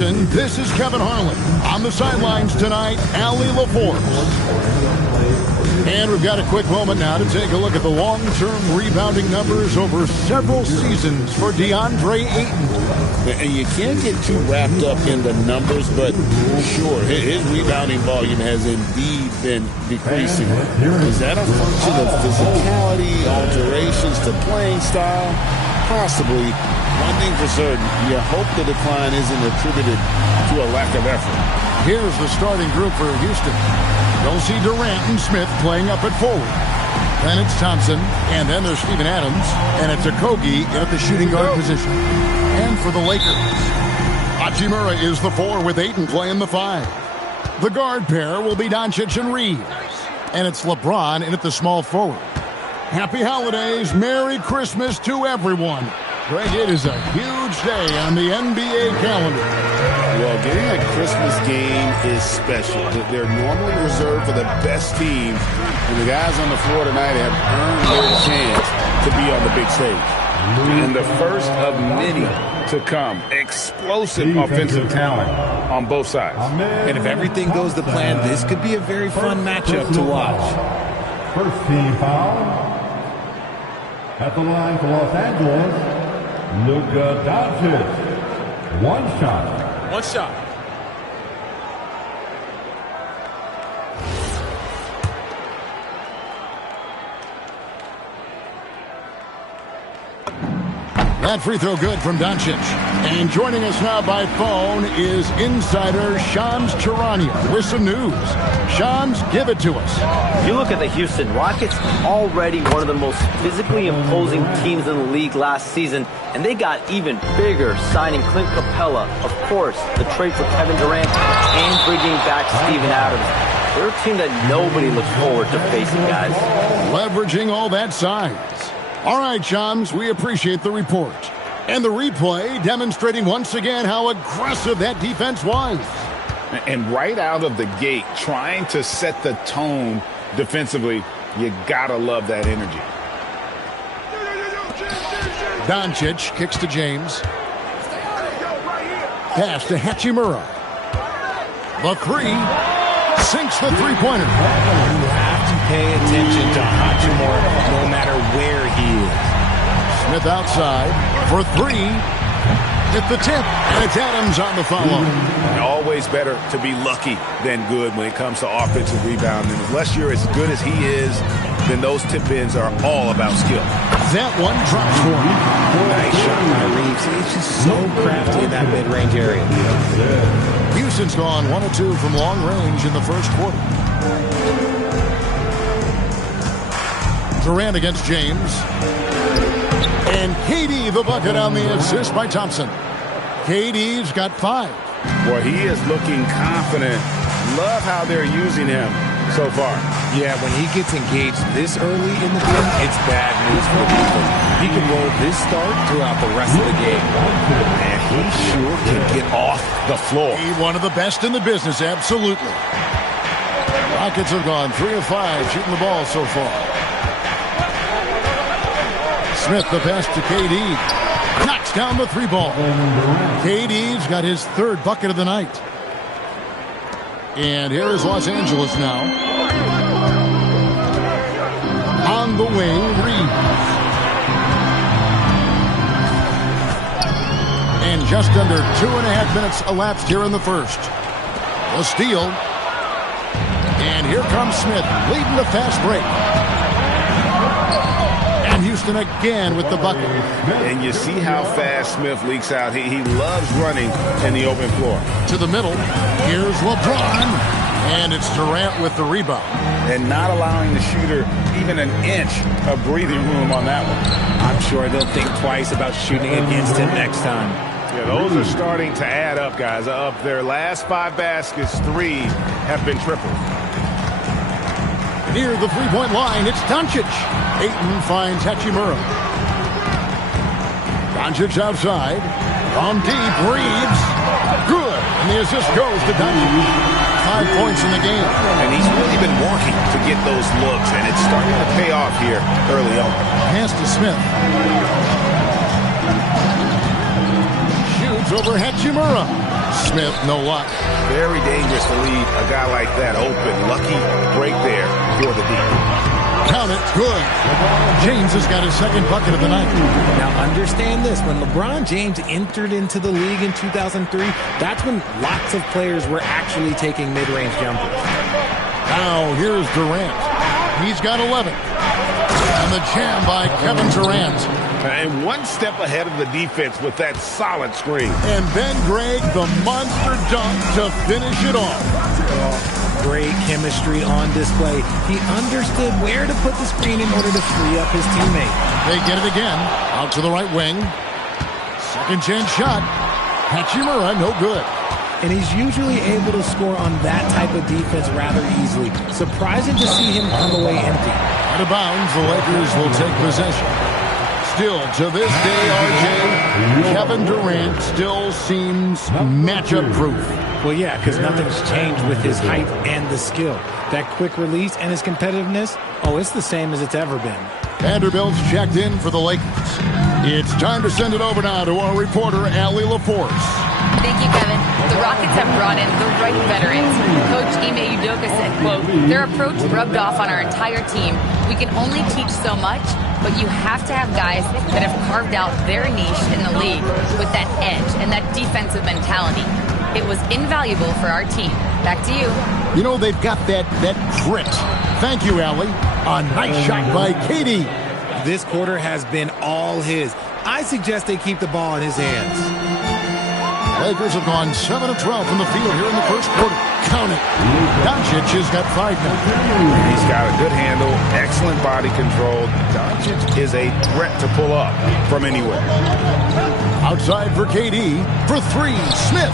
This is Kevin Harlan. On the sidelines tonight, Allie LaForce. And we've got a quick moment now to take a look at the long-term rebounding numbers over several seasons for DeAndre Ayton. And you can't get too wrapped up in the numbers, but sure, his rebounding volume has indeed been decreasing. Is that a function of physicality, alterations to playing style? Possibly. One thing for certain, you hope the decline isn't attributed to a lack of effort. Here's the starting group for Houston. You'll see Durant and Smith playing up at forward. Then it's Thompson, and then there's Steven Adams, and it's Okogie at the shooting guard position. And for the Lakers, Hachimura is the 4 with Ayton playing the 5. The guard pair will be Doncic and Reeves. And it's LeBron in at the small forward. Happy holidays, Merry Christmas to everyone. Greg, it is a huge day on the NBA calendar. Well, getting a Christmas game is special. They're normally reserved for the best teams, and the guys on the floor tonight have earned their chance to be on the big stage. And the first of many to come. Explosive offensive talent on both sides. And if everything goes to plan, this could be a very fun matchup to watch. First team foul. At the line for Los Angeles, Luka Doncic. One shot. One shot. That free throw good from Doncic. And joining us now by phone is insider Shams Charania with some news. Shams, give it to us. You look at the Houston Rockets, already one of the most physically imposing teams in the league last season, and they got even bigger signing Clint Capella, of course, the trade for Kevin Durant, and bringing back Steven Adams. They're a team that nobody looks forward to facing, guys. Leveraging all that size. All right, Shams, we appreciate the report. And the replay demonstrating once again how aggressive that defense was. And right out of the gate, trying to set the tone defensively, you gotta love that energy. Doncic kicks to James. Pass to Hachimura. The 3 sinks the three-pointer. You have to pay attention to Hachimura no matter where he is. Smith outside for 3. Hit the tip, and it's Adams on the follow. And always better to be lucky than good when it comes to offensive rebounding. Unless you're as good as he is, then those tip-ins are all about skill. That one drops for him. Nice shot by Reeves. He's just so crafty in that mid-range area. Houston's gone 1 of 2 from long range in the first quarter. Durant against James. And KD the bucket on the assist by Thompson. KD's got 5. Boy, he is looking confident. Love how they're using him so far. Yeah, when he gets engaged this early in the game, it's bad news for the defense. He can roll this start throughout the rest of the game. And he sure can get off the floor. He's one of the best in the business, absolutely. Rockets have gone 3 of 5 shooting the ball so far. Smith the pass to KD. Knocks down the 3 ball. KD's got his 3rd bucket of the night. And here is Los Angeles now. On the wing, Reeves. And just under 2.5 minutes elapsed here in the first. The steal. And here comes Smith, leading the fast break. And Houston again with the bucket. And you see how fast Smith leaks out. He loves running in the open floor. To the middle. Here's LeBron. And it's Durant with the rebound. And not allowing the shooter even an inch of breathing room on that one. I'm sure they'll think twice about shooting against him next time. Yeah, those are starting to add up, guys. Of their last 5 baskets, 3 have been tripled. Near the 3-point line, it's Doncic. Ayton finds Hachimura. Doncic outside. On deep, Reeves. Good. And the assist goes to Doncic. 5 points in the game. And he's really been working to get those looks, and it's starting to pay off here early on. Pass to Smith. Shoots over Hachimura. Smith, no luck. Very dangerous to leave a guy like that open. Lucky break there for the deep. Count it. Good. James has got his second bucket of the night. Now understand this. When LeBron James entered into the league in 2003, that's when lots of players were actually taking mid-range jumpers. Now here's Durant. He's got 11. And the jam by Kevin Durant. And one step ahead of the defense with that solid screen. And then Greg, the monster dunk to finish it off. Great chemistry on display. He understood where to put the screen in order to free up his teammate. They get it again. Out to the right wing. Second chance shot. Hachimura, no good. And he's usually able to score on that type of defense rather easily. Surprising to see him come away empty. Out of bounds, the Lakers will take possession. Still, to this day, RJ, Kevin Durant still seems matchup-proof. Well, yeah, because nothing's changed with his height and the skill. That quick release and his competitiveness, it's the same as it's ever been. Vanderbilt's checked in for the Lakers. It's time to send it over now to our reporter, Allie LaForce. Thank you, Kevin. The Rockets have brought in the right veterans. Coach Ime Udoka said, quote, their approach rubbed off on our entire team. We can only teach so much, but you have to have guys that have carved out their niche in the league with that edge and that defensive mentality. It was invaluable for our team. Back to you. You know, they've got that grit. Thank you, Allie. A nice shot by KD. This quarter has been all his. I suggest they keep the ball in his hands. Lakers have gone 7 of 12 from the field here in the first quarter. Count it. Doncic has got 5 now. He's got a good handle, excellent body control. Doncic is a threat to pull up from anywhere. Outside for KD. For 3, Smith.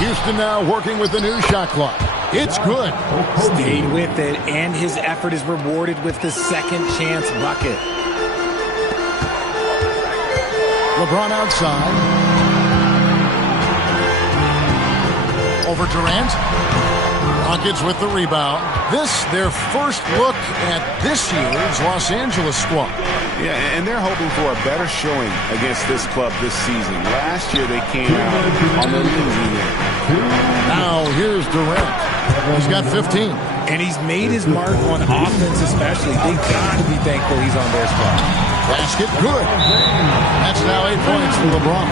Houston now working with the new shot clock. It's good. Stayed with it, and his effort is rewarded with the second chance bucket. LeBron outside. Over Durant. Rockets with the rebound. This, their first look at this year's Los Angeles squad. Yeah, and they're hoping for a better showing against this club this season. Last year they came out on the losing end. Now here's Durant. He's got 15. And he's made his mark on offense especially. They got to be thankful he's on their squad. Basket good. That's now 8 points for LeBron.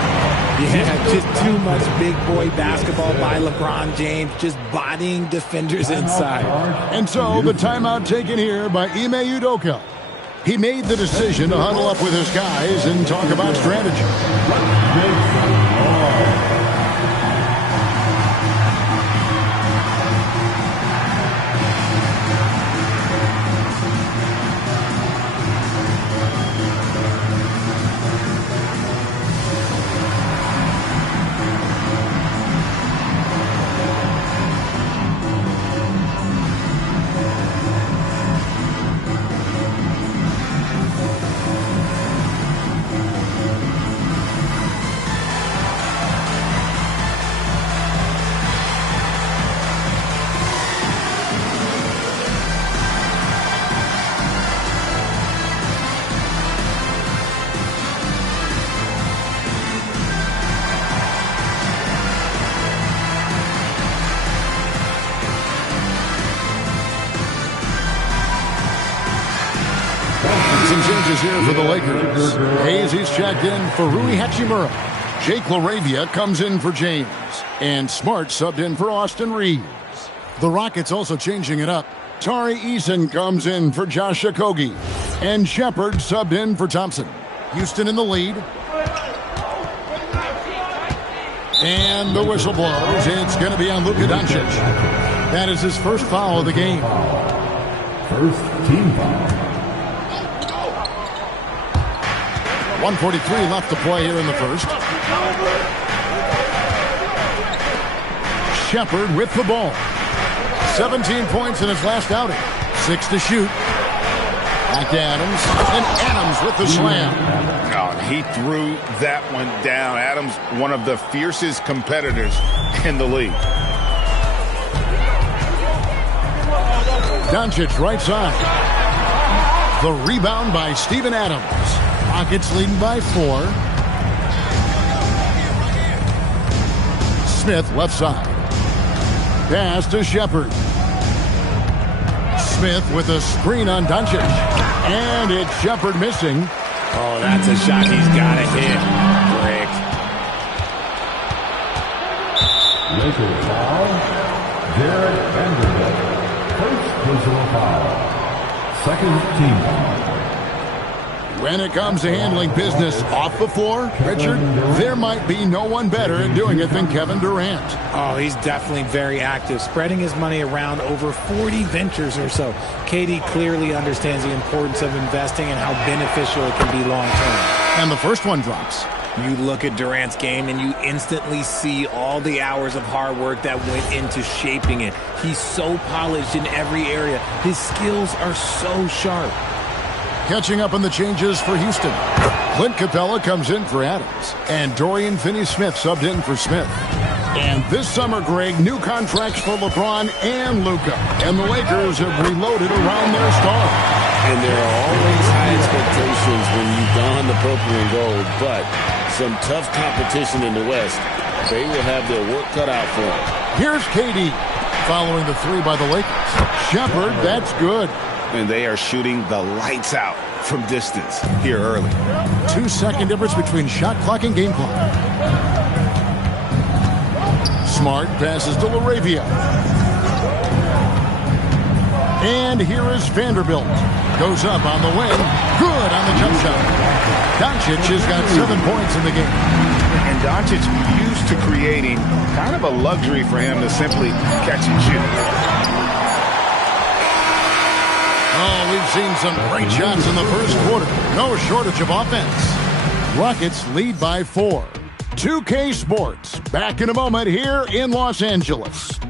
Yeah, just too much big boy basketball by LeBron James, just bodying defenders inside. And so the timeout taken here by Ime Udoka. He made the decision to huddle up with his guys and talk about strategy. Some changes here for the Lakers. Hayes, he's checked in for Rui Hachimura. Jake LaRavia comes in for James. And Smart subbed in for Austin Reeves. The Rockets also changing it up. Tari Eason comes in for Josh Okogie. And Shepard subbed in for Thompson. Houston in the lead. And the whistle blows. It's going to be on Luka Doncic. That is his first foul of the game. First team foul. 1:43 left to play here in the first. Shepard with the ball. 17 points in his last outing. 6 to shoot. Back to Adams. And Adams with the slam. Oh, he threw that one down. Adams, one of the fiercest competitors in the league. Doncic right side. The rebound by Steven Adams. Rockets leading by 4. Smith left side. Pass to Shepard. Smith with a screen on Doncic. And it's Shepard missing. Oh, that's a shot he's got to hit. Brick. Lakers foul. Jared Vanderbilt. First personal foul. Second team foul. When it comes to handling business off the floor, Richard, there might be no one better at doing it than Kevin Durant. Oh, he's definitely very active, spreading his money around over 40 ventures or so. KD clearly understands the importance of investing and how beneficial it can be long-term. And the first one drops. You look at Durant's game and you instantly see all the hours of hard work that went into shaping it. He's so polished in every area. His skills are so sharp. Catching up on the changes for Houston. Clint Capella comes in for Adams. And Dorian Finney-Smith subbed in for Smith. And this summer, Greg, new contracts for LeBron and Luka. And the Lakers have reloaded around their star. And there are always high expectations when you don the purple and gold, but some tough competition in the West. They will have their work cut out for them. Here's KD following the three by the Lakers. Shepard, that's good. And they are shooting the lights out from distance here early. 2-second difference between shot clock and game clock. Smart passes to LaRavia. And here is Vanderbilt. Goes up on the wing. Good on the jump shot. Doncic has got 7 points in the game. And Doncic used to creating kind of a luxury for him to simply catch and shoot. Oh, we've seen some great shots in the first quarter. No shortage of offense. Rockets lead by 4. 2K Sports, back in a moment here in Los Angeles.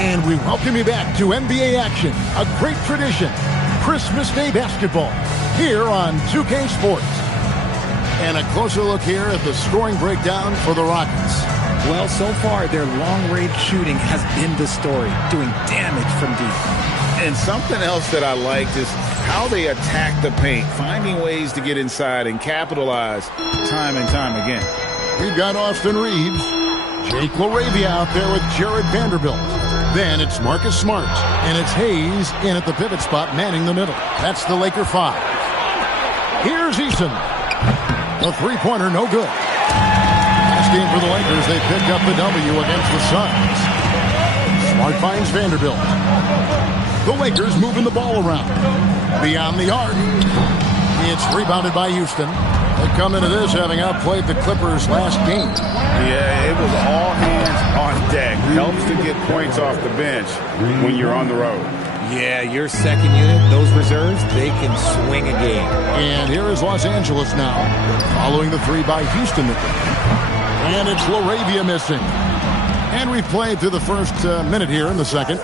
And we welcome you back to NBA action, a great tradition, Christmas Day basketball, here on 2K Sports. And a closer look here at the scoring breakdown for the Rockets. Well, so far, their long-range shooting has been the story, doing damage from deep. And something else that I liked is how they attack the paint, finding ways to get inside and capitalize time and time again. We've got Austin Reeves, Jake LaRavia out there with Jared Vanderbilt. Then it's Marcus Smart, and it's Hayes in at the pivot spot, manning the middle. That's the Laker 5. Here's Eason. The three-pointer, no good. Last game for the Lakers, they picked up the W against the Suns. Smart finds Vanderbilt. The Lakers moving the ball around. Beyond the arc. It's rebounded by Houston. They come into this having outplayed the Clippers last game. Yeah, it was all hands on deck. Helps to get points off the bench when you're on the road. Yeah, your second unit, those reserves, they can swing a game. And here is Los Angeles now, following the three by Houston. And it's LaRavia missing. And we played through the first minute here in the second.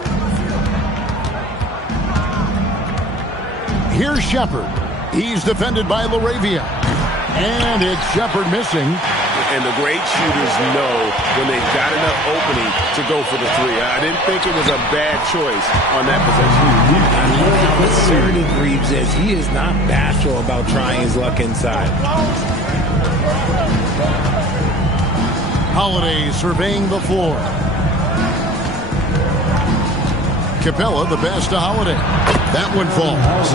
Here's Shepard. He's defended by LaRavia. And it's Shepard missing. And the great shooters know when they've got enough opening to go for the three. I didn't think it was a bad choice on that possession. I love how assertive Reeves is. He is not bashful about trying his luck inside. Holiday surveying the floor. Capella, the pass to Holiday. That one falls.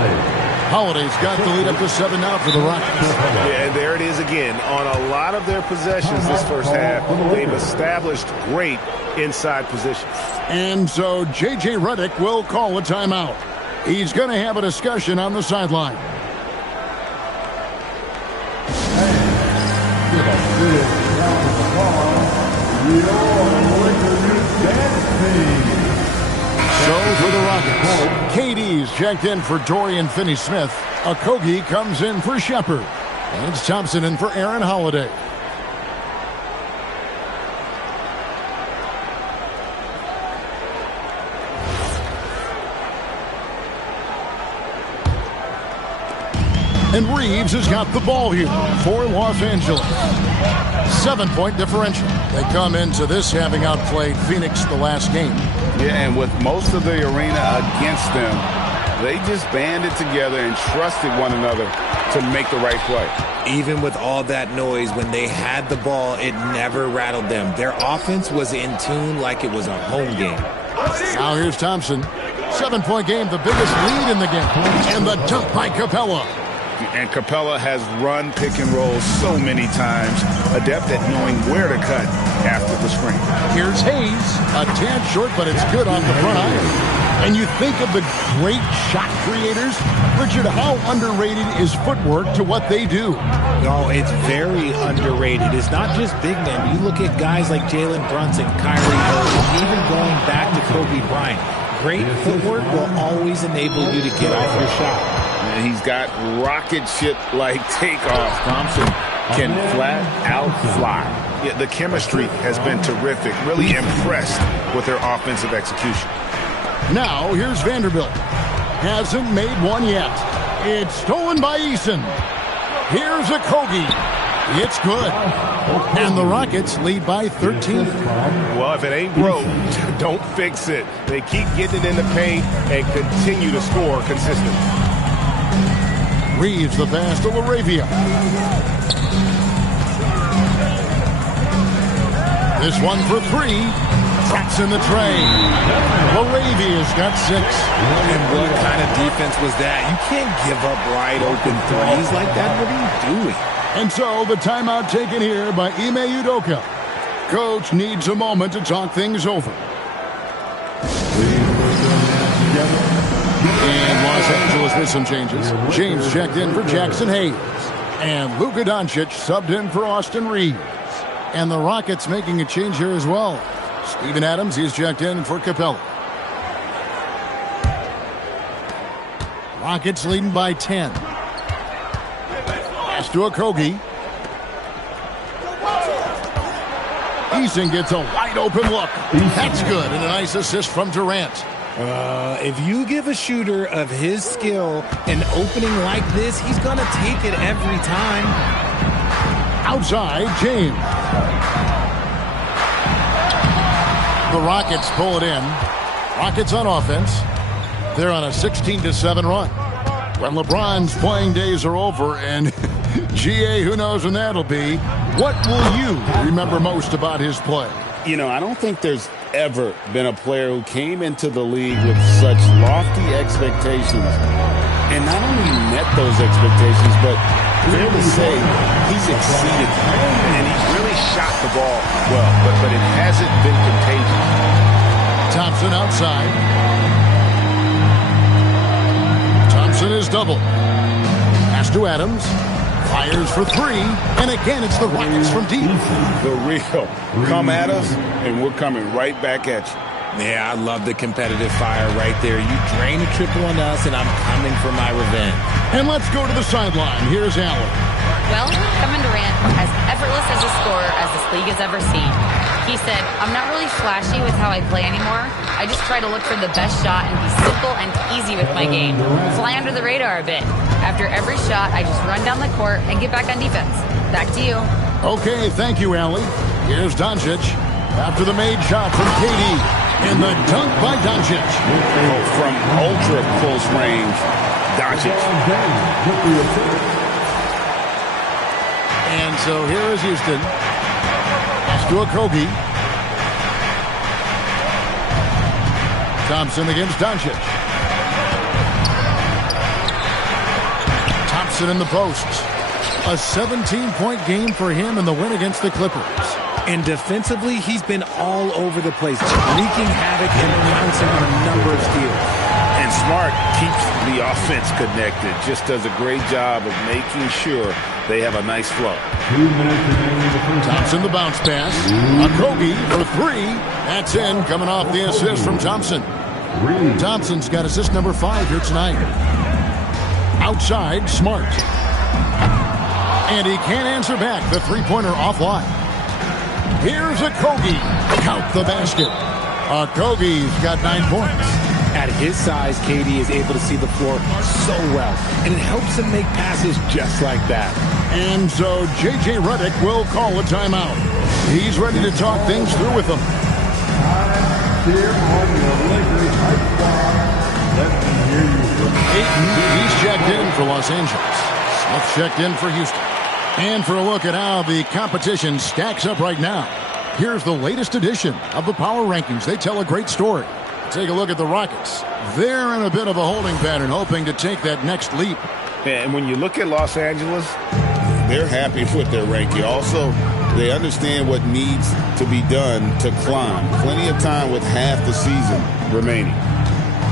Holiday's got the lead up to 7 now for the Rockets. Yeah, and there it is again. On a lot of their possessions this first half, they've established great inside positions. And so J.J. Redick will call a timeout. He's going to have a discussion on the sideline. So for the Rockets, KD's checked in for Dorian Finney-Smith. Okogie comes in for Shepard. And it's Thompson in for Aaron Holiday. And Reeves has got the ball here for Los Angeles. 7-point differential. They come into this having outplayed Phoenix the last game. Yeah, and with most of the arena against them, they just banded together and trusted one another to make the right play. Even with all that noise, when they had the ball, it never rattled them. Their offense was in tune like it was a home game. Now here's Thompson. 7-point game, the biggest lead in the game. And the dunk by Capella. And Capella has run pick and roll so many times, adept at knowing where to cut after the screen. Here's Hayes, a tad short, but it's good off the front iron. And you think of the great shot creators, Richard, how underrated is footwork to what they do? No, it's very underrated. It's not just big men. You look at guys like Jalen Brunson, Kyrie Irving, even going back to Kobe Bryant. Great footwork will always enable you to get off your shot. And he's got rocket ship-like takeoff. Thompson can flat out fly. Yeah, the chemistry has been terrific. Really impressed with their offensive execution. Now here's Vanderbilt. Hasn't made one yet. It's stolen by Eason. Here's Okogie. It's good. And the Rockets lead by 13. Well, if it ain't broke, don't fix it. They keep getting it in the paint and continue to score consistently. Reeves the pass to LaRavia. This one for three. Traps in the tray. LaRavia's got 6. And what kind of defense was that? You can't give up wide open threes like that. What are you doing? And so the timeout taken here by Ime Udoka. Coach needs a moment to talk things over. And Los Angeles with some changes. James checked in for Jackson Hayes. And Luka Doncic subbed in for Austin Reeves. And the Rockets making a change here as well. Steven Adams, he's checked in for Capella. Rockets leading by 10. Pass to Okogie. Eason gets a wide open look. That's good. And a nice assist from Durant. If you give a shooter of his skill an opening like this, he's going to take it every time. Outside, James. The Rockets pull it in. Rockets on offense. They're on a 16-7 run. When LeBron's playing days are over, and GA, who knows when that'll be, what will you remember most about his play? You know, I don't think there's ever been a player who came into the league with such lofty expectations and not only met those expectations, but fair to say he's exceeded them. And he's really shot the ball well, but it hasn't been contagious. Thompson outside. Thompson is double. Pass to Adams. Fires for 3. And again, it's the Rockets from deep. The real. Come at us, and we're coming right back at you. Yeah, I love the competitive fire right there. You drain a triple on us, and I'm coming for my revenge. And let's go to the sideline. Here's Allen. Well, Kevin Durant, as effortless as a scorer as this league has ever seen. He said, I'm not really flashy with how I play anymore. I just try to look for the best shot and be simple and easy with my game. Fly under the radar a bit. After every shot, I just run down the court and get back on defense. Back to you. Okay, thank you, Allie. Here's Doncic. After the made shot from KD. And the dunk by Doncic. From ultra close range, Doncic. And so here is Houston. Pass to Okogie. Thompson against Doncic. Thompson in the post. A 17-point game for him in the win against the Clippers. And defensively, he's been all over the place, wreaking havoc and bouncing on a number of steals. And Smart keeps the offense connected, just does a great job of making sure they have a nice flow. Thompson the bounce pass. Okogie for 3. That's in, coming off the assist from Thompson. Thompson's got assist number 5 here tonight. Outside, Smart. And he can't answer back. The three-pointer offline. Here's Okogie. Count the basket. Okogie's got 9 points. At his size, KD is able to see the floor so well, and it helps him make passes just like that. And so J.J. Redick will call a timeout. He's ready to talk things through with them. Here on the Lakers Hype Squad. Let me hear you. Ayton, he's checked in for Los Angeles. Smith checked in for Houston. And for a look at how the competition stacks up right now, here's the latest edition of the Power Rankings. They tell a great story. Take a look at the Rockets. They're in a bit of a holding pattern, hoping to take that next leap. And when you look at Los Angeles, they're happy with their ranking. Also, they understand what needs to be done to climb. Plenty of time with half the season remaining.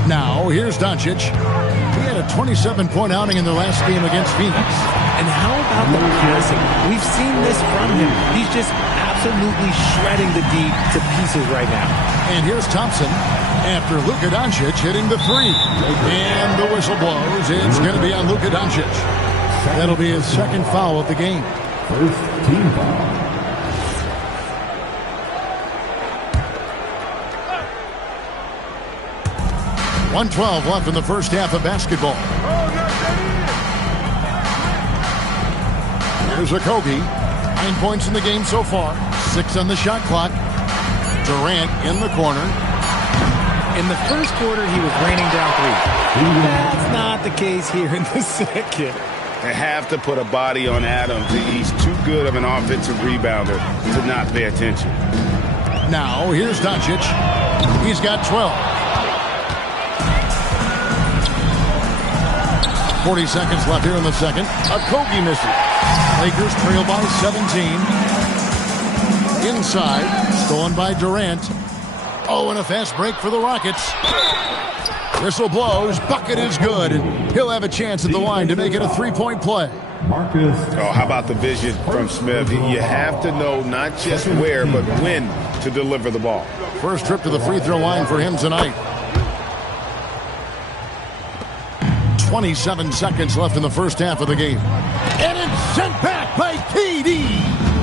Now, here's Doncic. He had a 27-point outing in their last game against Phoenix. And how about the passing? We've seen this from him. He's just absolutely shredding the D to pieces right now. And here's Thompson after Luka Doncic hitting the three. And the whistle blows. It's going to be on Luka Doncic. That'll be his second foul of the game. First team foul. 1:12 left in the first half of basketball. Here's Okogie. 9 points in the game so far. 6 on the shot clock. Durant in the corner. In the first quarter, he was raining down threes. That's not the case here in the second. They have to put a body on Adams. He's too good of an offensive rebounder to not pay attention. Now, here's Doncic. He's got 12. 40 seconds left here in the second. Okogie misses. Lakers trail by 17. Inside, stolen by Durant. Oh, and a fast break for the Rockets. Whistle blows. Bucket is good. He'll have a chance at the line to make it a three-point play. Marcus. Oh, how about the vision from Smith? You have to know not just where, but when to deliver the ball. First trip to the free throw line for him tonight. 27 seconds left in the first half of the game. And it's sent back by KD.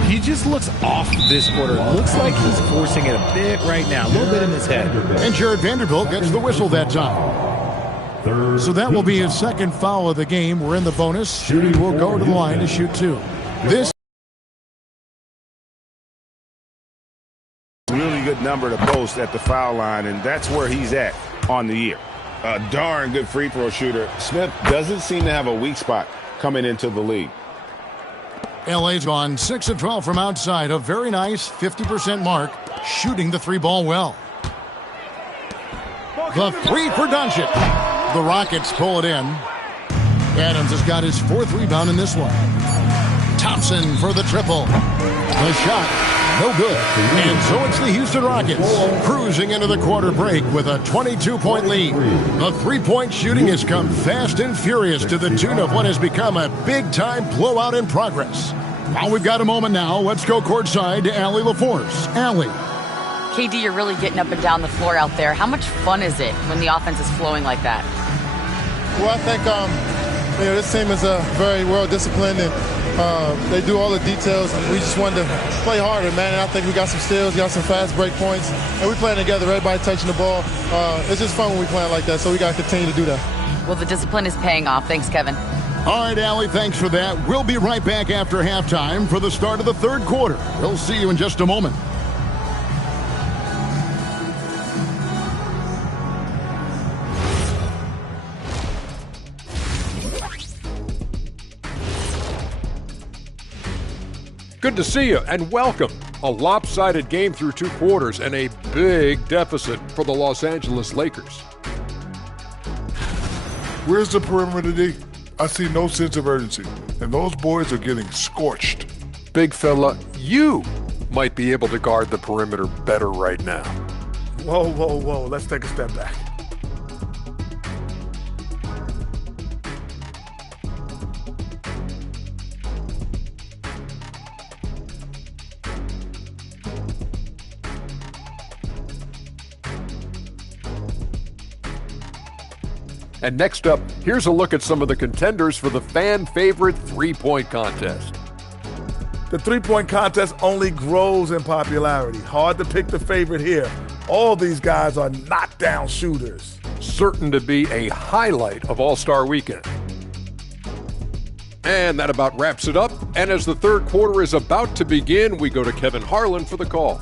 He just looks off this quarter. Looks like he's forcing it a bit right now. A little bit in his head. And Jared Vanderbilt gets the whistle that time. So that will be his second foul of the game. We're in the bonus. He will go to the line to shoot 2. This really good number to post at the foul line, and that's where he's at on the year. A darn good free throw shooter. Smith doesn't seem to have a weak spot coming into the league. LA's gone 6 of 12 from outside. A very nice 50% mark, shooting the three ball well. The three for Doncic. The Rockets pull it in. Adams has got his 4th rebound in this one. Thompson for the triple. The shot, no good. And so it's the Houston Rockets cruising into the quarter break with a 22-point lead. The three-point shooting has come fast and furious to the tune of what has become a big-time blowout in progress. While we've got a moment now, let's go courtside to Allie LaForce. Allie. KD, you're really getting up and down the floor out there. How much fun is it when the offense is flowing like that? Well, I think this team is very well disciplined, and they do all the details. We just wanted to play harder, man. And I think we got some steals, got some fast break points, and we playing together. Everybody touching the ball. It's just fun when we playing like that, so we got to continue to do that. Well, the discipline is paying off. Thanks, Kevin. All right, Allie, thanks for that. We'll be right back after halftime for the start of the third quarter. We'll see you in just a moment. Good to see you and welcome. A lopsided game through 2 quarters and a big deficit for the Los Angeles Lakers. Where's the perimeter D? I see no sense of urgency, and those boys are getting scorched. Big fella, you might be able to guard the perimeter better right now. Whoa, whoa, whoa. Let's take a step back. And next up, here's a look at some of the contenders for the fan-favorite three-point contest. The three-point contest only grows in popularity. Hard to pick the favorite here. All these guys are knockdown shooters. certain to be a highlight of All-Star Weekend. And that about wraps it up. And as the third quarter is about to begin, we go to Kevin Harlan for the call.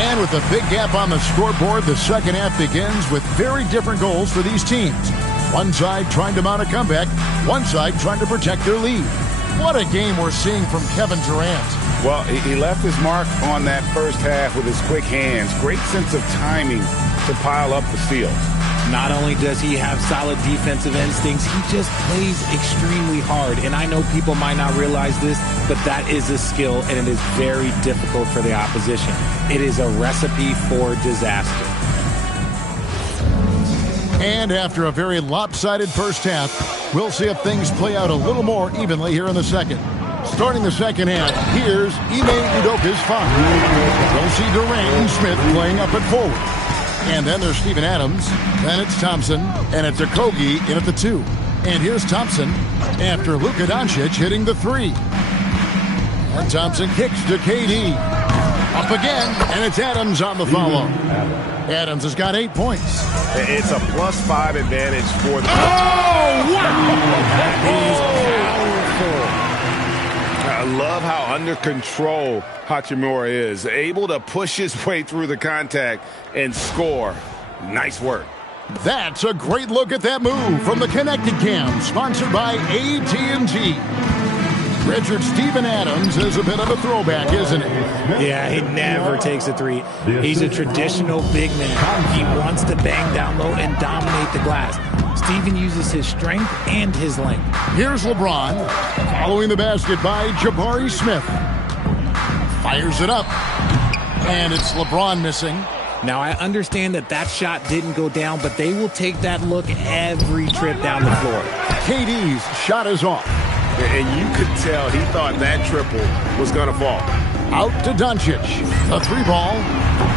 And with a big gap on the scoreboard, the second half begins with very different goals for these teams. One side trying to mount a comeback, one side trying to protect their lead. What a game we're seeing from Kevin Durant. Well, he left his mark on that first half with his quick hands. Great sense of timing to pile up the steals. Not only does he have solid defensive instincts, he just plays extremely hard. And I know people might not realize this, but that is a skill, and it is very difficult for the opposition. It is a recipe for disaster. And after a very lopsided first half, we'll see if things play out a little more evenly here in the second. Starting the second half, here's Ime Udoka's 5. We'll see Durant and Smith playing up at forward. And then there's Steven Adams, then it's Thompson, and it's Okogie in at the 2. And here's Thompson after Luka Doncic hitting the 3. And Thompson kicks to KD. Up again, and it's Adams on the follow. Adams has got 8 points. It's a +5 advantage for the... Oh, wow! I love how under control Hachimura is. Able to push his way through the contact and score. Nice work. That's a great look at that move from the Connected Cam, sponsored by AT&T. Richard Steven Adams is a bit of a throwback, isn't he? Yeah, he never takes a 3. He's a traditional big man. He wants to bang down low and dominate the glass. Steven uses his strength and his length. Here's LeBron, following the basket by Jabari Smith. Fires it up, and it's LeBron missing. Now, I understand that shot didn't go down, but they will take that look every trip down the floor. KD's shot is off. And you could tell he thought that triple was going to fall. Out to Doncic. The 3 ball.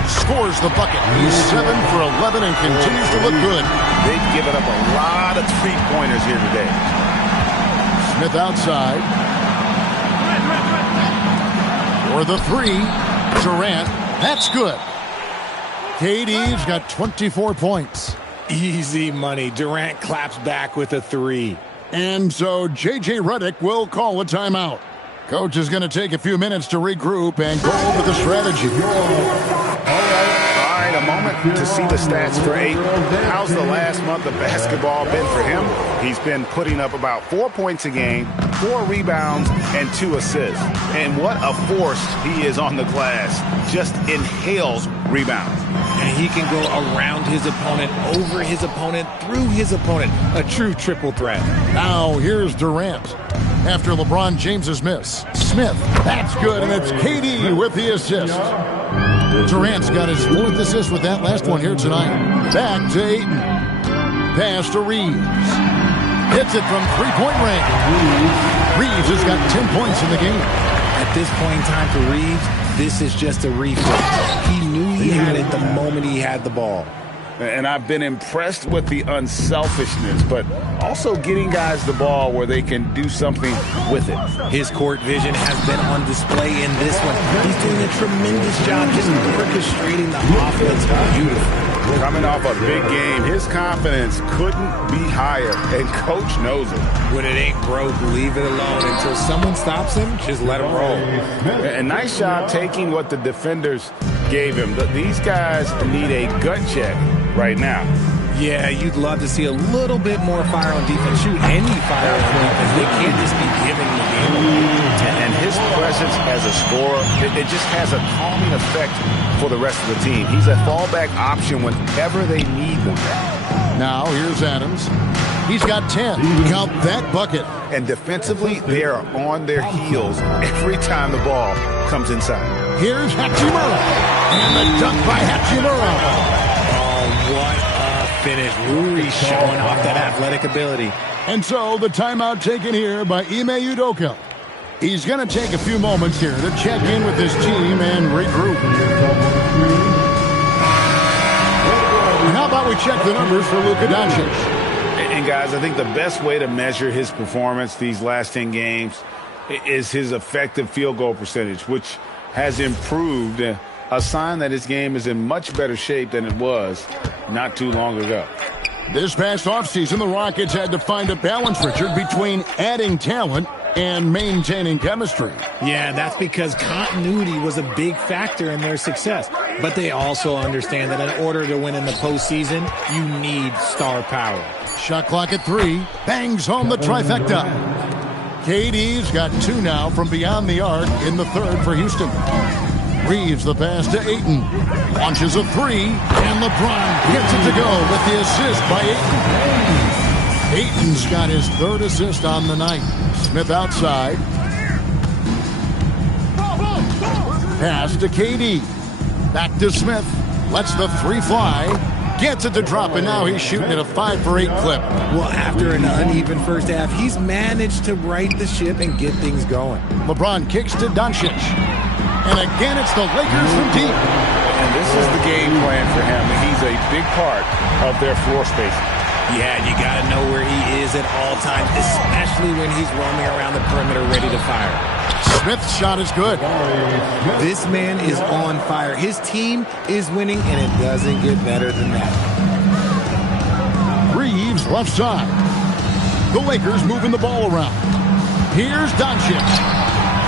Scores the bucket. He's 7 for 11 and continues to look good. They've given up a lot of 3-pointers here today. Smith outside. For the 3. Durant. That's good. KD's got 24 points. Easy money. Durant claps back with a 3. And so J.J. Redick will call a timeout. Coach is going to take a few minutes to regroup and go over the strategy. All right, a moment to see the stats for Ayton. How's the last month of basketball been for him? He's been putting up about 4 points a game, 4 rebounds, and 2 assists. And what a force he is on the glass. Just inhales rebounds. And he can go around his opponent, over his opponent, through his opponent. A true triple threat. Now here's Durant. After LeBron James's miss. Smith, that's good, and it's KD with the assist. Durant's got his 4th assist with that last one here tonight. Back to Ayton. Pass to Reeves. Hits it from 3-point range. Reeves has got 10 points in the game. At this point in time for Reeves, this is just a reflex. He knew he had it the moment he had the ball. And I've been impressed with the unselfishness, but also getting guys the ball where they can do something with it. His court vision has been on display in this one. He's doing a tremendous job just orchestrating the offense beautifully. Coming off a big game, his confidence couldn't be higher, and coach knows it. When it ain't broke, leave it alone. Until someone stops him, just let him roll. And nice job taking what the defenders gave him. These guys need a gut check right now. Yeah, you'd love to see a little bit more fire on defense. Shoot, any fire on defense. They can't just be giving the game away. And his presence as a scorer, it just has a calming effect for the rest of the team. He's a fallback option whenever they need one. Now here's Adams. He's got 10. Count that bucket. And defensively, they are on their heels every time the ball comes inside. Here's Hachimura. And the dunk by Hachimura. Oh, what a finish. Rui showing off that athletic ability. And so the timeout taken here by Ime Udoka. He's going to take a few moments here to check in with his team and regroup. How about we check the numbers for Luka Doncic? And guys, I think the best way to measure his performance these last 10 games is his effective field goal percentage, which has improved, a sign that his game is in much better shape than it was not too long ago. This past offseason, the Rockets had to find a balance, Richard, between adding talent and maintaining chemistry. Yeah, that's because continuity was a big factor in their success. But they also understand that in order to win in the postseason, you need star power. Shot clock at 3. Bangs home the trifecta. KD's got 2 now from beyond the arc in the third for Houston. Reeves the pass to Ayton. Launches a 3, and LeBron gets it to go with the assist by Ayton. Ayton's got his third assist on the night. Smith outside. Pass to KD. Back to Smith. Lets the 3 fly. Gets it to drop, and now he's shooting at a 5 for 8 clip. Well, after an uneven first half, he's managed to right the ship and get things going. LeBron kicks to Doncic. And again, it's the Lakers from deep. And this is the game plan for him. He's a big part of their floor spacing. Yeah, you got to know where he is at all times, especially when he's roaming around the perimeter ready to fire. Smith's shot is good. This man is on fire. His team is winning, and it doesn't get better than that. Reeves left side. The Lakers moving the ball around. Here's Doncic.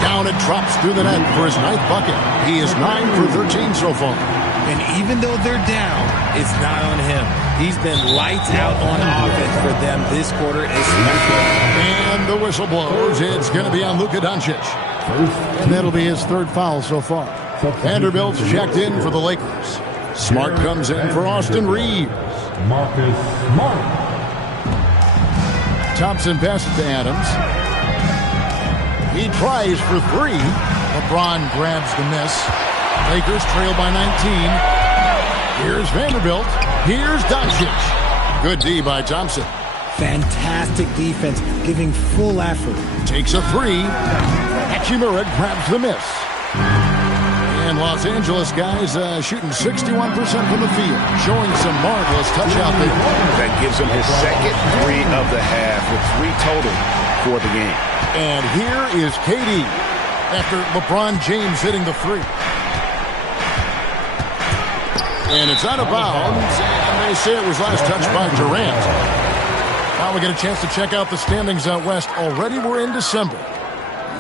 Down it drops through the net for his 9th bucket. He is 9 for 13 so far. And even though they're down, it's not on him. He's been lights out on offense for them this quarter especially. And the whistle blows. It's going to be on Luka Doncic. And that'll be his 3rd foul so far. Vanderbilt's checked in for the Lakers. Smart comes in for Austin Reeves. Marcus Smart. Thompson passes to Adams. He tries for 3. LeBron grabs the miss. Lakers trail by 19. Here's Vanderbilt. Here's Doncic. Good D by Thompson. Fantastic defense, giving full effort. Takes a 3. Hachimura grabs the miss. And Los Angeles guys shooting 61% from the field, showing some marvelous touch out there. That gives him his 2nd 3 of the half, with 3 total for the game. And here is KD after LeBron James hitting the 3. And it's out of bounds, and they say it was last touched by Durant. Now we get a chance to check out the standings out west. Already we're in December.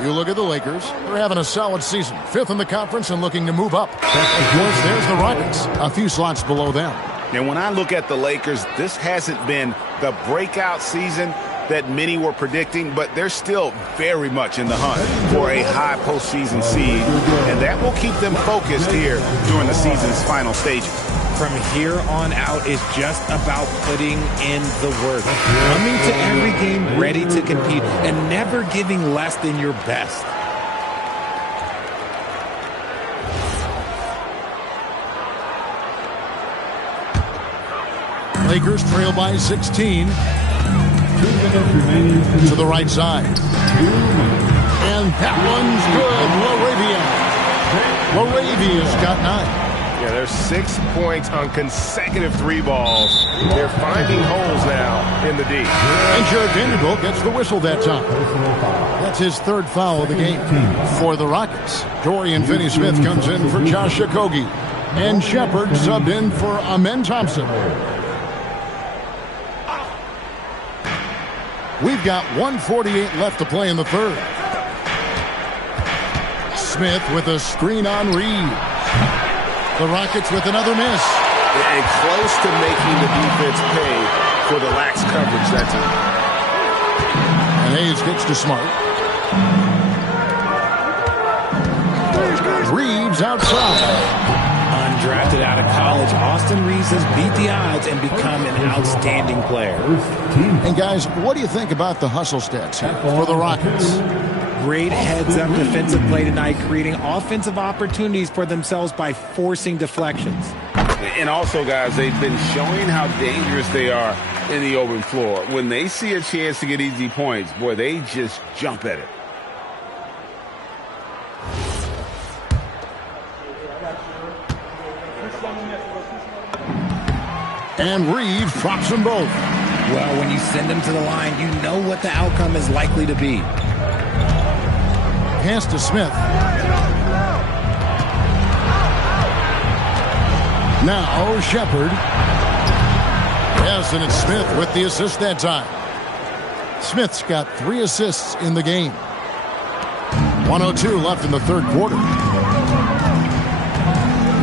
You look at the Lakers. They're having a solid season. 5th in the conference and looking to move up. Of course, there's the Rockets, a few slots below them. And when I look at the Lakers, this hasn't been the breakout season that many were predicting, but they're still very much in the hunt for a high postseason seed, and that will keep them focused here during the season's final stages. From here on out, it's just about putting in the work, coming to every game ready to compete, and never giving less than your best. Lakers trail by 16. To the right side. And that one's good. LaRavia's got 9. Yeah, there's 6 points on consecutive 3 balls. They're finding holes now in the D. And Jared Vanderbilt gets the whistle that time. That's his 3rd foul of the game for the Rockets. Dorian Finney-Smith comes in for Josh Okogie. And Shepard subbed in for Amen Thompson. We've got 1:48 left to play in the 3rd. Smith with a screen on Reed. The Rockets with another miss. And close to making the defense pay for the lax coverage that time. And Hayes gets to Smart. Reeves outside. Undrafted out of college, Austin Reeves has beat the odds and become an outstanding player. And guys, what do you think about the hustle stats here for the Rockets? Great heads-up defensive play tonight, creating offensive opportunities for themselves by forcing deflections. And also, guys, they've been showing how dangerous they are in the open floor. When they see a chance to get easy points, boy, they just jump at it. And Reeves drops them both. Well, when you send them to the line, you know what the outcome is likely to be. Pass to Smith. Now Shepard. Yes, and it's Smith with the assist that time. Smith's got 3 assists in the game. 1:02 left in the third quarter.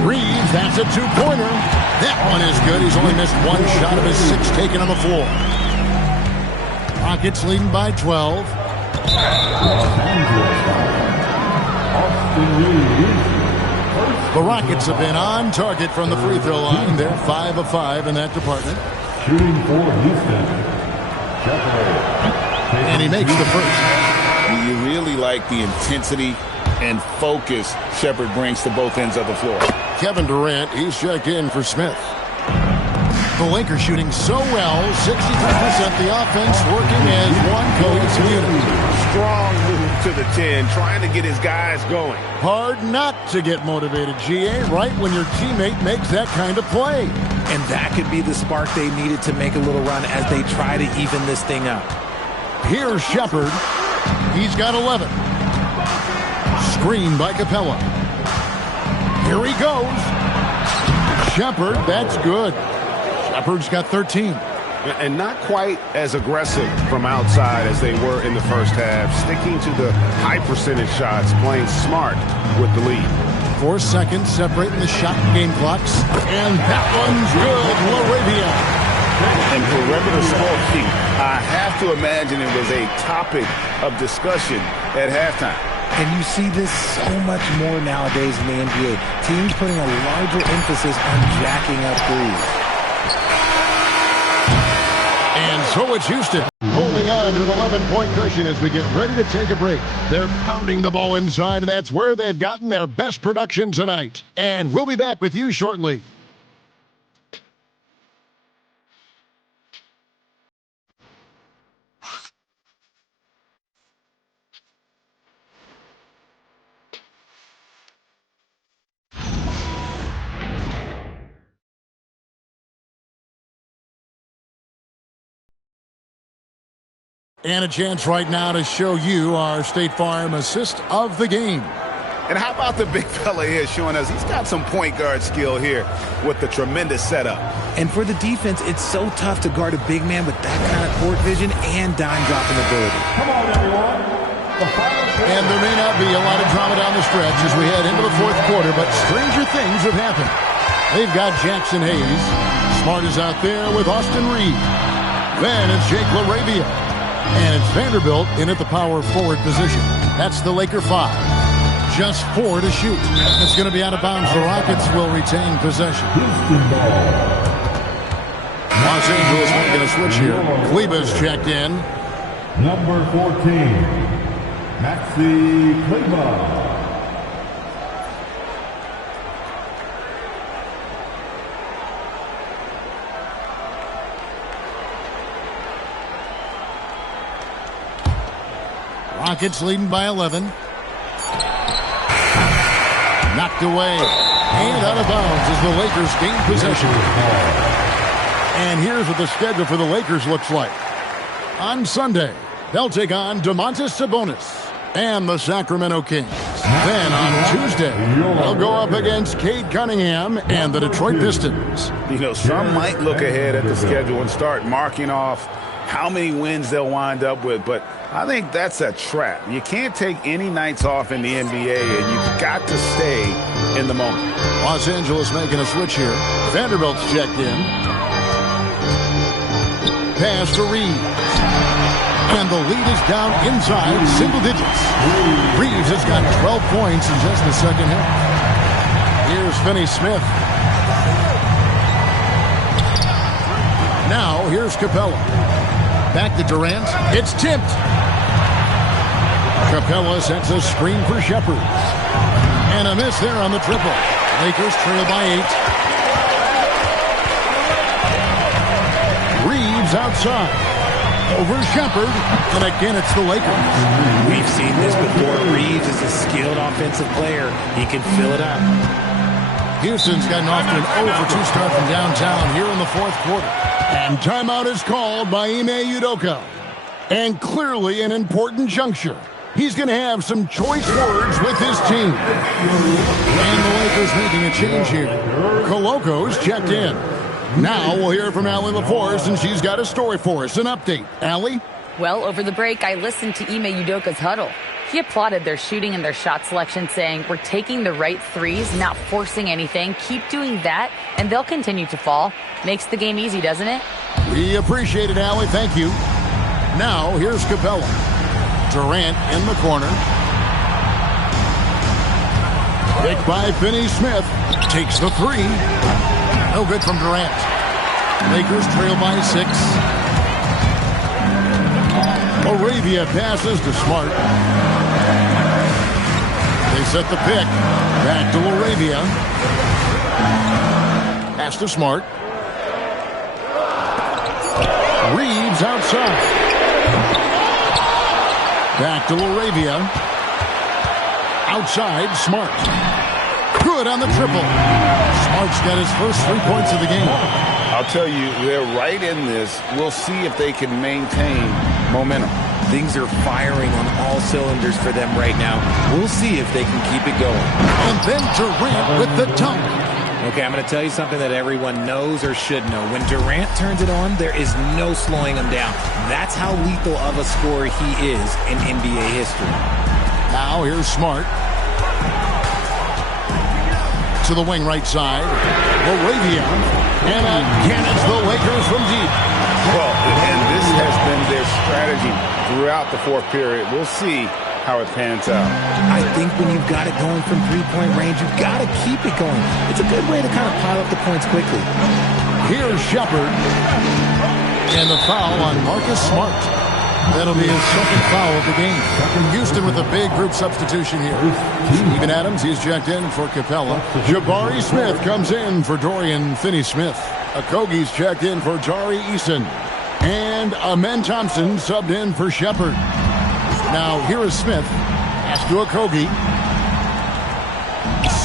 Reeves, that's a two-pointer. That one is good. He's only missed 1 shot of his 6 taken on the floor. Rockets leading by 12. The Rockets have been on target from the free throw line. They're 5 of 5 in that department. Shooting for Houston. And he makes the first. You really like the intensity and focus Shepard brings to both ends of the floor. Kevin Durant, he's checked in for Smith. The Lakers shooting so well, 63%. The offense working as one cohesive unit. Strong move to the 10, trying to get his guys going. Hard not to get motivated, GA, right when your teammate makes that kind of play. And that could be the spark they needed to make a little run as they try to even this thing up. Here's Shepard. He's got 11. Screen by Capella. Here he goes. Shepard, that's good. Shepard's got 13. And not quite as aggressive from outside as they were in the first half. Sticking to the high percentage shots, playing smart with the lead. 4 seconds separating the shot and game clocks. And that one's good. LaRavia. And perimeter scoring, I have to imagine it was a topic of discussion at halftime. And you see this so much more nowadays in the NBA. Teams putting a larger emphasis on jacking up threes. And so it's Houston holding on to an 11-point cushion as we get ready to take a break. They're pounding the ball inside, and that's where they've gotten their best production tonight. And we'll be back with you shortly. And a chance right now to show you our State Farm assist of the game. And how about the big fella here showing us he's got some point guard skill here with the tremendous setup. And for the defense, it's so tough to guard a big man with that kind of court vision and dime dropping ability. Come on, everyone. And there may not be a lot of drama down the stretch as we head into the fourth quarter, but stranger things have happened. They've got Jackson Hayes. Smart is out there with Austin Reed. Then it's Jake LaRavia. And it's Vanderbilt in at the power forward position. That's the Laker 5. Just 4 to shoot. It's going to be out of bounds. The Rockets will retain possession. Los Angeles making a switch here. Kleba's checked in. Number 14, Maxi Kleba. Rockets leading by 11. Knocked away. And out of bounds as the Lakers gain possession. And here's what the schedule for the Lakers looks like. On Sunday, they'll take on Domantas Sabonis and the Sacramento Kings. Then on Tuesday, they'll go up against Cade Cunningham and the Detroit Pistons. You know, some might look ahead at the schedule and start marking off how many wins they'll wind up with, but I think that's a trap. You can't take any nights off in the NBA, and you've got to stay in the moment. Los Angeles making a switch here. Vanderbilt's checked in. Pass to Reeves. And the lead is down inside single digits. Reeves has got 12 points in just the second half. Here's Finney-Smith. Now, here's Capella. Back to Durant. It's tipped. Capella sets a screen for Shepard. And a miss there on the triple. Lakers trail by 8. Reeves outside. Over Shepard. And again, it's the Lakers. We've seen this before. Reeves is a skilled offensive player. He can fill it up. Houston's gotten off to an 0-for-2 start from downtown here in the fourth quarter. And timeout is called by Ime Udoka. And clearly an important juncture. He's going to have some choice words with his team. And the Lakers making a change here. Coloco's checked in. Now we'll hear from Allie LaForce, and she's got a story for us. An update. Allie? Well, over the break, I listened to Ime Udoka's huddle. He applauded their shooting and their shot selection, saying, we're taking the right threes, not forcing anything. Keep doing that, and they'll continue to fall. Makes the game easy, doesn't it? We appreciate it, Allie. Thank you. Now, here's Capella. Durant in the corner. Picked by Finney-Smith. Takes the three. No good from Durant. Lakers trail by 6. Moravia passes to Smart. They set the pick. Back to Laravia. Pass to Smart. Reeves outside. Back to Laravia. Outside, Smart. Good on the triple. Smart's got his first 3 points of the game. I'll tell you, they're right in this. We'll see if they can maintain momentum. Things are firing on all cylinders for them right now. We'll see if they can keep it going. And then Durant with the dunk. Okay, I'm going to tell you something that everyone knows or should know. When Durant turns it on, there is no slowing him down. That's how lethal of a scorer he is in NBA history. Now here's Smart. To the wing right side. Moravia. And again, it's the Lakers from deep. Well, and this has been their strategy throughout the fourth period. We'll see how it pans out. I think when you've got it going from three-point range, you've got to keep it going. It's a good way to kind of pile up the points quickly. Here's Shepard. And the foul on Marcus Smart. That'll be his second foul of the game. Houston with a big group substitution here. Steven Adams, he's checked in for Capella. Jabari Smith comes in for Dorian Finney-Smith. Okogie's checked in for Tari Eason. And Amen Thompson subbed in for Shepard. Now here is Smith. Pass to Okogie.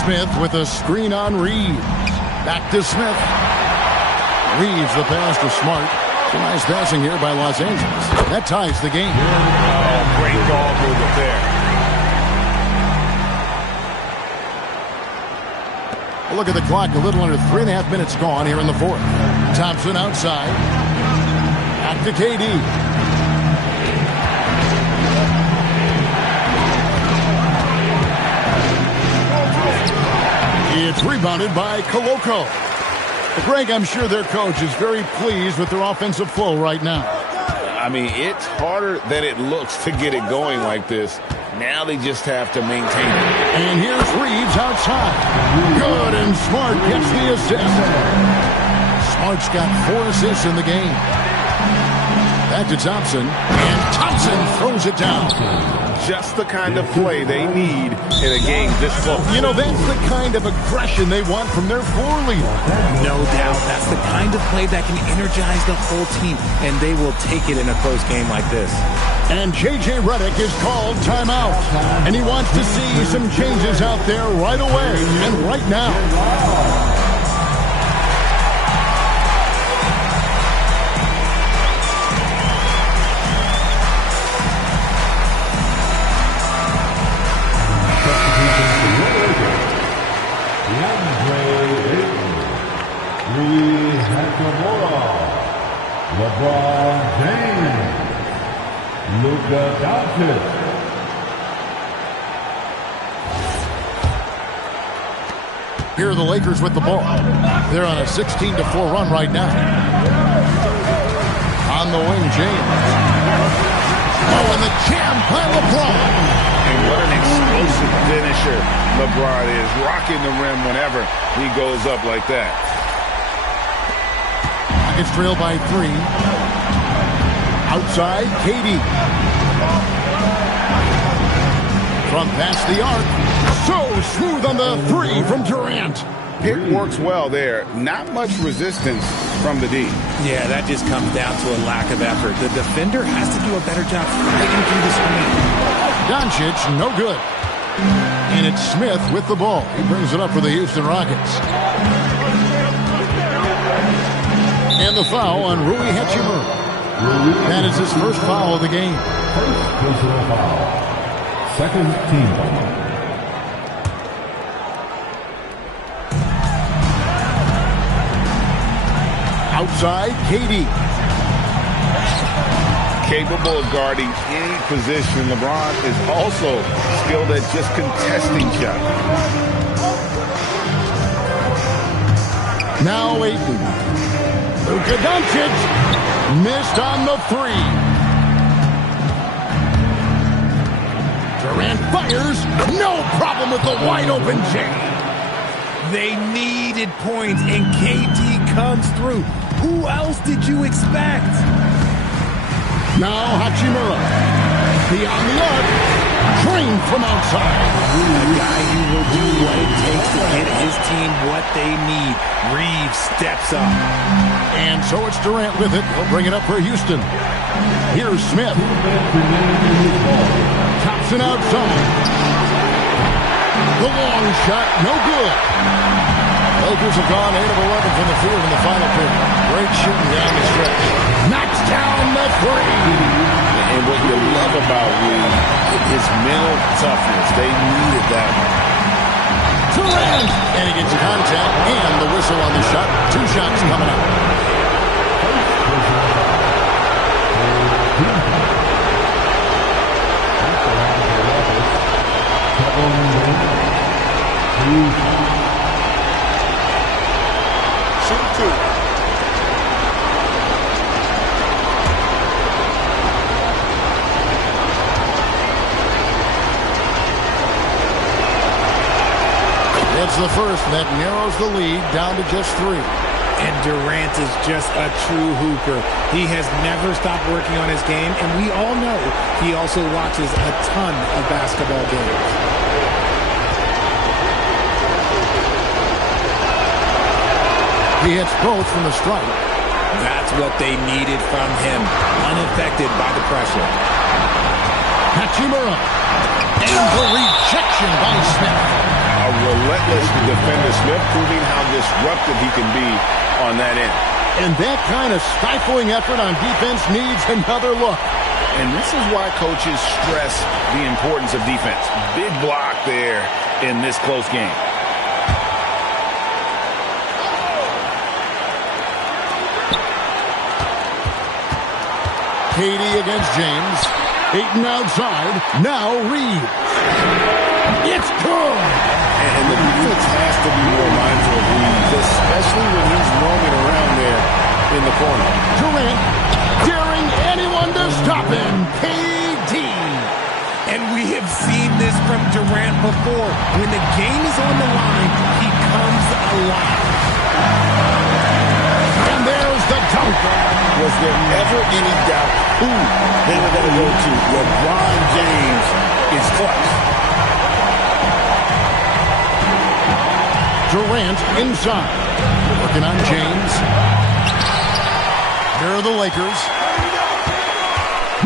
Smith with a screen on Reeves. Back to Smith. Reeves the pass to Smart. Some nice passing here by Los Angeles. That ties the game. Oh, great ball movement there. Look at the clock. A little under 3.5 minutes gone here in the fourth. Thompson outside. Back to KD. It's rebounded by Coloco. Greg, I'm sure their coach is very pleased with their offensive flow right now. I mean, it's harder than it looks to get it going like this. Now they just have to maintain it. And here's Reeves outside. Good, and Smart gets the assist. Smart's got 4 assists in the game. Back to Thompson, and Thompson throws it down. Just the kind of play they need in a game this close. You know, that's the kind of aggression they want from their floor leader. No doubt. That's the kind of play that can energize the whole team, and they will take it in a close game like this. And J.J. Redick is called timeout, and he wants to see some changes out there right away and right now. LeBron James, Luka Doncic. Here are the Lakers with the ball. They're on a 16-4 run right now. On the wing, James. Oh, and the jam by LeBron. And what an explosive finisher LeBron is. Rocking the rim whenever he goes up like that. It's trailed by 3. Outside, KD. From past the arc. So smooth on the 3 from Durant. Pick works well there. Not much resistance from the D. Yeah, that just comes down to a lack of effort. The defender has to do a better job fighting through the screen. Doncic, no good. And it's Smith with the ball. He brings it up for the Houston Rockets. And the foul on Rui Hachimura. That is his first foul of the game. First personal foul. Second team foul. Outside, KD. Capable of guarding any position. LeBron is also skilled at just contesting shots. Now Ayton. Luka Doncic missed on the three. Durant fires. No problem with the wide open James. They needed points, and KD comes through. Who else did you expect? Now Hachimura. Beyond the arc. Drained from outside. A guy who will do what it takes to get his team what they need. Reeves steps up. And so it's Durant with it. He'll bring it up for Houston. Here's Smith. Thompson outside. The long shot, no good. Lakers have gone 8 of 11 from the field in the final period. Great shooting down the stretch. Knocks down the three. And what you love about Reeves, his mental toughness. They needed that one. Durant! And he gets contact and the whistle on the shot. 2 shots coming up. That's the first, and that narrows the lead down to just 3. And Durant is just a true hooper. He has never stopped working on his game, and we all know he also watches a ton of basketball games. He hits both from the strike. That's what they needed from him, unaffected by the pressure. Hachimura. And the rejection by Smith. A relentless defender, Smith, proving how disruptive he can be on that end. And that kind of stifling effort on defense needs another look. And this is why coaches stress the importance of defense. Big block there in this close game. KD against James. Ayton outside. Now Reeves. It's good. And the defense has to be more mindful of Reeves, especially when he's roaming around there in the corner. Durant daring anyone to stop him. KD. And we have seen this from Durant before. When the game is on the line, he comes alive. And there's the dunk. Was there ever any doubt who they were going to go to? LeBron James is clutch. Durant inside. Working on James. Here are the Lakers.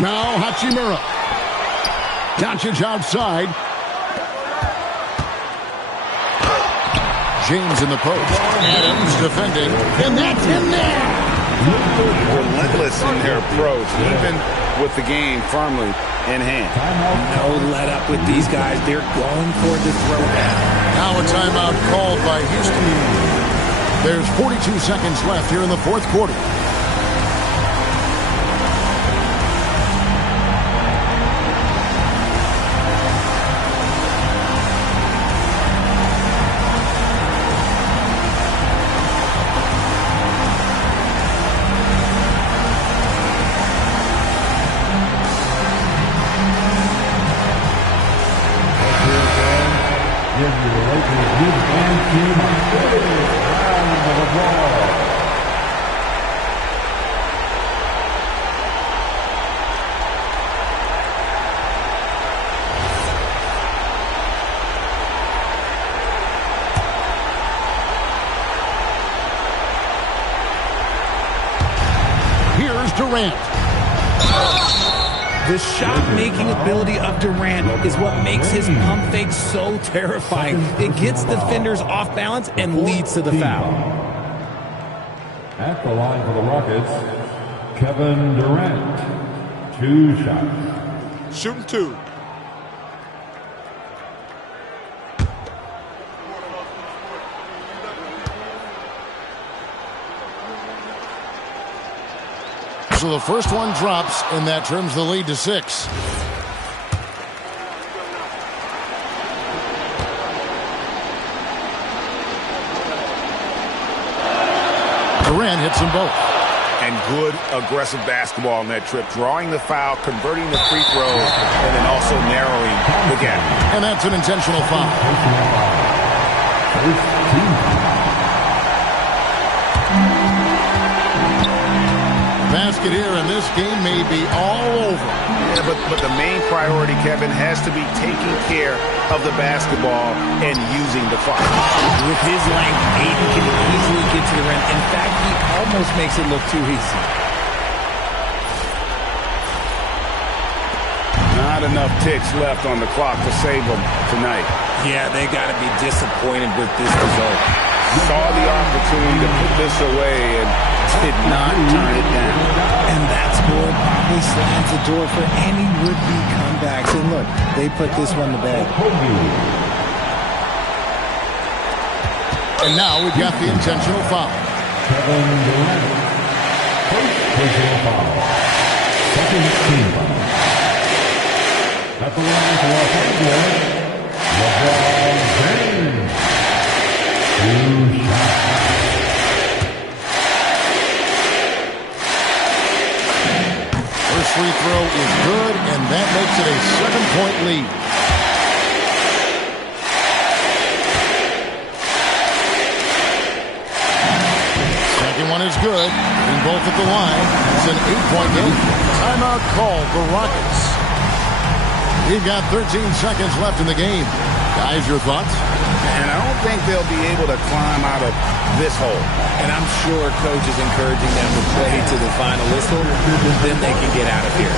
Now Hachimura. Doncic outside. James in the post. Adams defending. And that's in there. Relentless in their approach, even with the game firmly in hand. No let up with these guys. They're going for the throwdown. Now a timeout called by Houston. There's 42 seconds left here in the fourth quarter. Give you the Lakers youth and team a big round of applause. Here's Durant. The shot-making ability of Durant is what makes his pump fake so terrifying. It gets defenders off balance and leads to the foul. At the line for the Rockets, Kevin Durant. 2 shots. Shooting 2. So the first one drops, and that trims the lead to 6. Durant hits them both. And good aggressive basketball on that trip. Drawing the foul, converting the free throw, and then also narrowing the gap. And that's an intentional foul. Basket here, and this game may be all over. Yeah, but the main priority, Kevin, has to be taking care of the basketball and using the clock. With his length, Aiden can easily get to the rim. In fact, he almost makes it look too easy. Not enough ticks left on the clock to save them tonight. Yeah, they got to be disappointed with this result. Saw the opportunity to put this away and did not turn it down. And that score probably slams the door for any would-be comebacks. And look, they put this one to bed. And now we've got the intentional foul. Kevin Durant. First personal foul. Second team foul. At the line for Los Angeles, LeBron James. 2 shots. First free throw is good, and that makes it a 7-point lead. Second one is good, and both at the line. It's an 8-point game. Timeout called the Rockets. We've got 13 seconds left in the game. Guys, your thoughts? And I don't think they'll be able to climb out of this hole. And I'm sure Coach is encouraging them to play to the final whistle, then they can get out of here.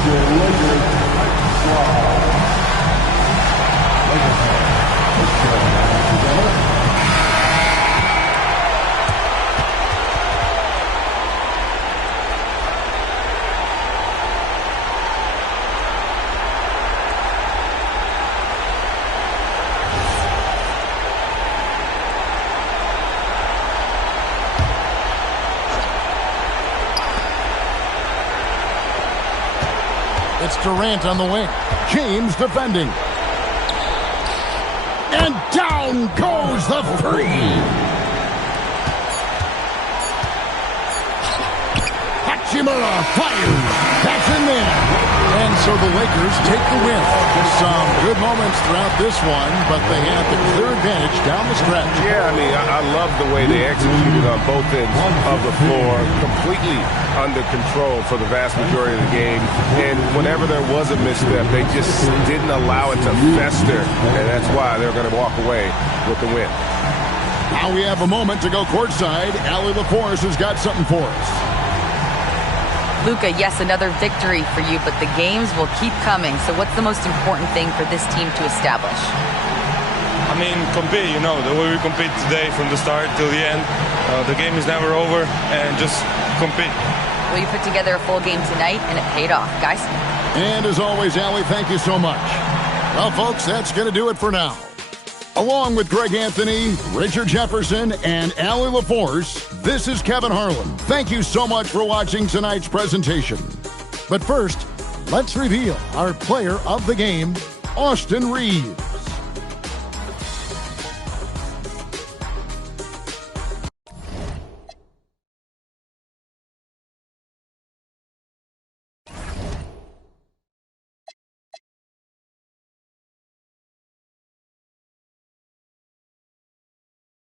It's Durant on the wing. James defending. And down goes the three. Hachimura fires. That's in there. And so the Lakers take the win. Some good moments throughout this one, but they had the clear advantage down the stretch. Yeah, I mean, I love the way they executed on both ends of the floor, completely under control for the vast majority of the game. And whenever there was a misstep, they just didn't allow it to fester, and that's why they're going to walk away with the win. Now we have a moment to go courtside. Allie LaForce has got something for us. Luka, yes, another victory for you, but the games will keep coming. So what's the most important thing for this team to establish? I mean, compete, you know, the way we compete today from the start till the end. The game is never over, and just compete. Well, you put together a full game tonight, and it paid off, guys. And as always, Allie, thank you so much. Well, folks, that's going to do it for now. Along with Greg Anthony, Richard Jefferson, and Allie LaForce, this is Kevin Harlan. Thank you so much for watching tonight's presentation. But first, let's reveal our player of the game, Austin Reed.